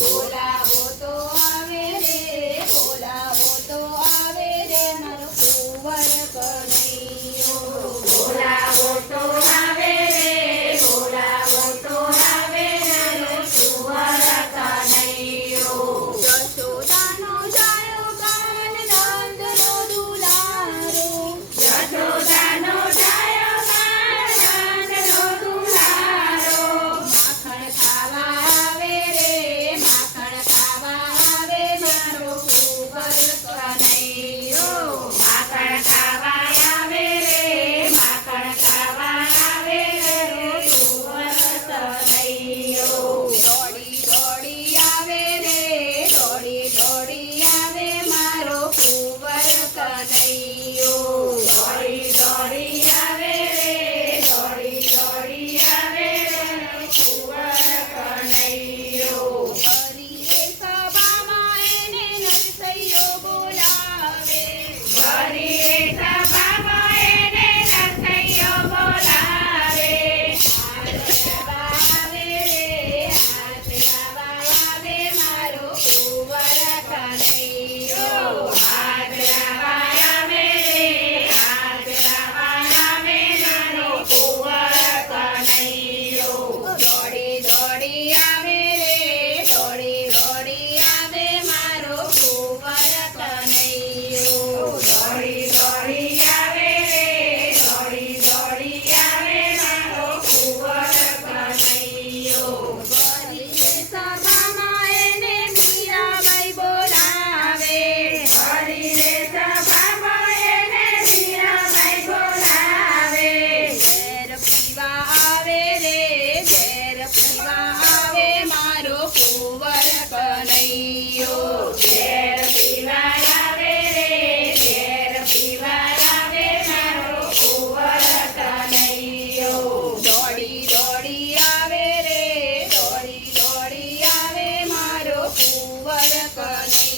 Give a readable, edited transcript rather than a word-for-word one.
બોલાવો તો આવે રે, બોલાવો તો આવે રે મારો કુંવર કનૈયો. બોલાવો તો આવે રે, બોલાવો તો આવે મારો કુંવર કનૈયો. યશોદાનો જાયો કાન નંદનો દુલારો, યશોદાનો જાયો કાન નંદનો દુલારો. માખણ ખાવા આવે રે, માખણ ખાવા આવે મારો કુંવર કનૈયો. માખણ ખાવા આવે રે, માખણ ખાવા આવે મારો કુંવર કનૈયો. દોડી દોડી આવે રે, દોડી દોડી આવે મારો કુંવર કનૈયો. દોડી દોડી આવે રે, દોડી દોડી આવે મારો કુંવર કનૈયો. ફરી સભામાં એને નરસૈયો બોલાવે, ફરી સભામાં એને નરસૈયો બોલાવે. હાથ લાવા આવે રે, હાથ લાવા આવે મારો કુંવર કનૈયો. હાથ લાવા આવે રે, હાથ લાવા આવે મારો કુંવર કનૈયો. દોડી દોડી આવે રે, દોડી દોડી આવે મારો કુંવર કનૈયો. દોડી દોડી આવે રે, દોડી દોડી આવે મારો કુંવર કનૈયો. ફરી સભામાં એને મીરાબાઈ બોલાવે, ફરી સભામાં એને મીરાબાઈ બોલાવે. ઝેર પીવા આવે રે, ઝેર પીવા આવે મારો કુંવર કનૈયો. ઝેર પીવા આવે રે, ઝેર પીવા આવે મારો કુંવર કનૈયો. દોડી દોડી આવે રે, દોડી દોડી આવે મારો કુંવર કનૈયો.